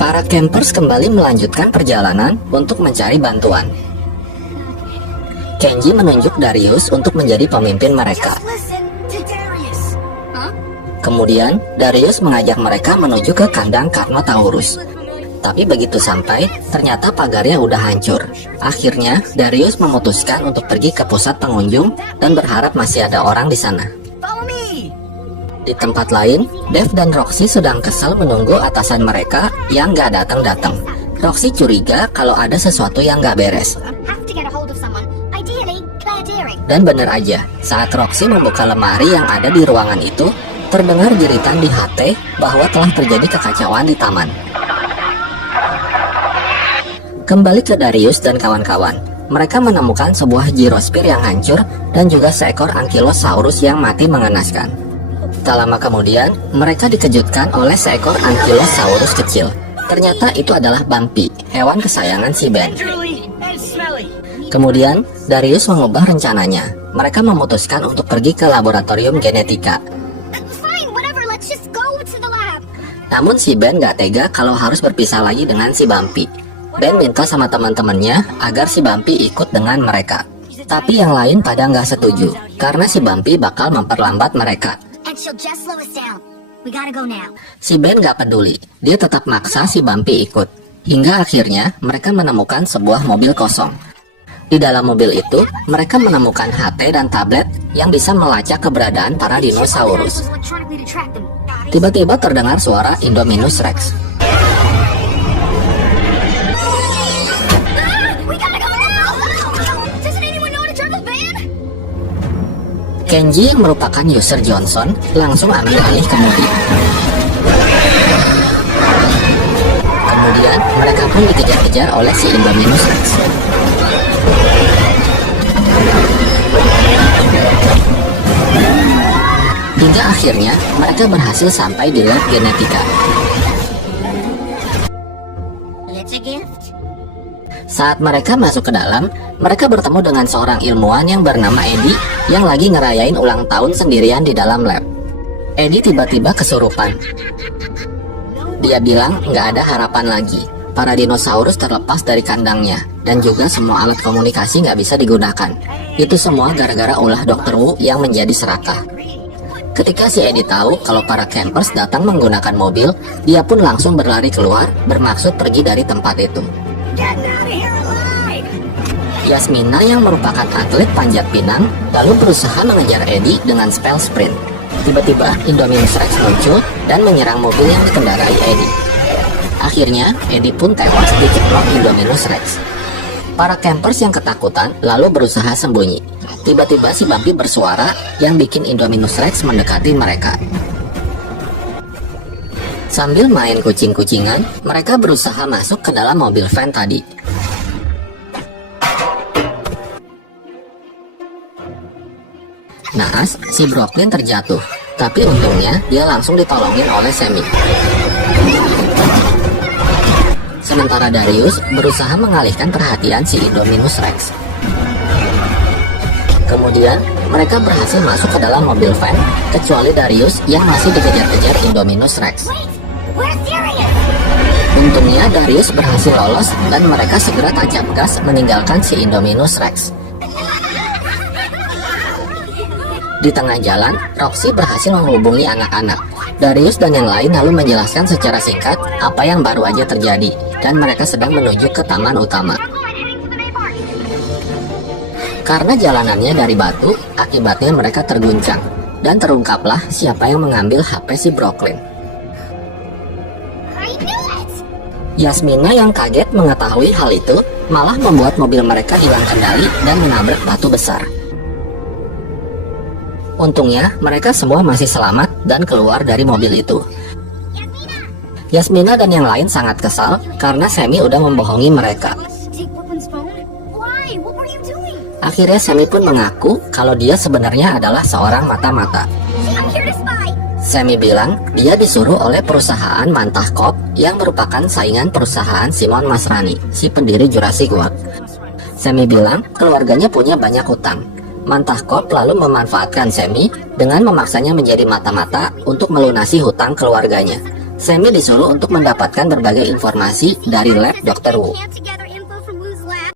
Para campers kembali melanjutkan perjalanan untuk mencari bantuan. Kenji menunjuk Darius untuk menjadi pemimpin mereka. Kemudian, Darius mengajak mereka menuju ke kandang Carnotaurus. Tapi begitu sampai, ternyata pagarnya udah hancur. Akhirnya, Darius memutuskan untuk pergi ke pusat pengunjung dan berharap masih ada orang di sana. Di tempat lain, Dev dan Roxy sedang kesal menunggu atasan mereka yang gak datang-datang. Roxy curiga kalau ada sesuatu yang gak beres. Dan bener aja, saat Roxy membuka lemari yang ada di ruangan itu, terdengar jeritan di HT bahwa telah terjadi kekacauan di taman. Kembali ke Darius dan kawan-kawan, mereka menemukan sebuah gyrosphere yang hancur dan juga seekor Ankylosaurus yang mati mengenaskan. Tak lama kemudian, mereka dikejutkan oleh seekor Ankylosaurus kecil. Ternyata itu adalah Bumpy, hewan kesayangan si Ben. Kemudian, Darius mengubah rencananya. Mereka memutuskan untuk pergi ke laboratorium genetika. Namun si Ben gak tega kalau harus berpisah lagi dengan si Bumpy. Ben minta sama teman-temannya agar si Bumpy ikut dengan mereka. Tapi yang lain pada nggak setuju, karena si Bumpy bakal memperlambat mereka. Si Ben gak peduli, dia tetap maksa si Bumpy ikut. Hingga akhirnya mereka menemukan sebuah mobil kosong. Di dalam mobil itu, mereka menemukan HP dan tablet yang bisa melacak keberadaan para dinosaurus. Tiba-tiba terdengar suara Indominus Rex. Kenji yang merupakan user Johnson langsung ambil alih kemudi. Kemudian mereka pun dikejar-kejar oleh si Indominus Rex. Hingga akhirnya mereka berhasil sampai di lab genetika. Saat mereka masuk ke dalam, mereka bertemu dengan seorang ilmuwan yang bernama Eddie yang lagi ngerayain ulang tahun sendirian di dalam lab. Eddie tiba-tiba kesurupan. Dia bilang nggak ada harapan lagi. Para dinosaurus terlepas dari kandangnya, dan juga semua alat komunikasi nggak bisa digunakan. Itu semua gara-gara ulah Dr. Wu yang menjadi serakah. Ketika si Eddie tahu kalau para campers datang menggunakan mobil, dia pun langsung berlari keluar, bermaksud pergi dari tempat itu. Yasmina yang merupakan atlet panjat pinang lalu berusaha mengejar Eddie dengan spell sprint. Tiba-tiba Indominus Rex muncul dan menyerang mobil yang dikendarai Eddie. Akhirnya Eddie pun tewas diceplok Indominus Rex. Para campers yang ketakutan lalu berusaha sembunyi. Tiba-tiba si Bumpy bersuara yang bikin Indominus Rex mendekati mereka. Sambil main kucing-kucingan, mereka berusaha masuk ke dalam mobil van tadi. Naas, si Brooklyn terjatuh, tapi untungnya dia langsung ditolongin oleh Sammy. Sementara Darius berusaha mengalihkan perhatian si Indominus Rex. Kemudian, mereka berhasil masuk ke dalam mobil van, kecuali Darius yang masih dikejar-kejar Indominus Rex. Untungnya Darius berhasil lolos dan mereka segera tancap gas meninggalkan si Indominus Rex. Di tengah jalan, Roxy berhasil menghubungi anak-anak. Darius dan yang lain lalu menjelaskan secara singkat apa yang baru aja terjadi, dan mereka sedang menuju ke taman utama. Karena jalanannya dari batu, akibatnya mereka terguncang, dan terungkaplah siapa yang mengambil HP si Brooklyn. Yasmina yang kaget mengetahui hal itu malah membuat mobil mereka hilang kendali dan menabrak batu besar. Untungnya mereka semua masih selamat dan keluar dari mobil itu. Yasmina dan yang lain sangat kesal karena Sammy udah membohongi mereka. Akhirnya Sammy pun mengaku kalau dia sebenarnya adalah seorang mata-mata. Sammy bilang dia disuruh oleh perusahaan Mantah Corp yang merupakan saingan perusahaan Simon Masrani, si pendiri Jurassic World. Sammy bilang keluarganya punya banyak hutang. Mantah Corp lalu memanfaatkan Sammy dengan memaksanya menjadi mata-mata untuk melunasi hutang keluarganya. Sammy disuruh untuk mendapatkan berbagai informasi dari lab Dr. Wu.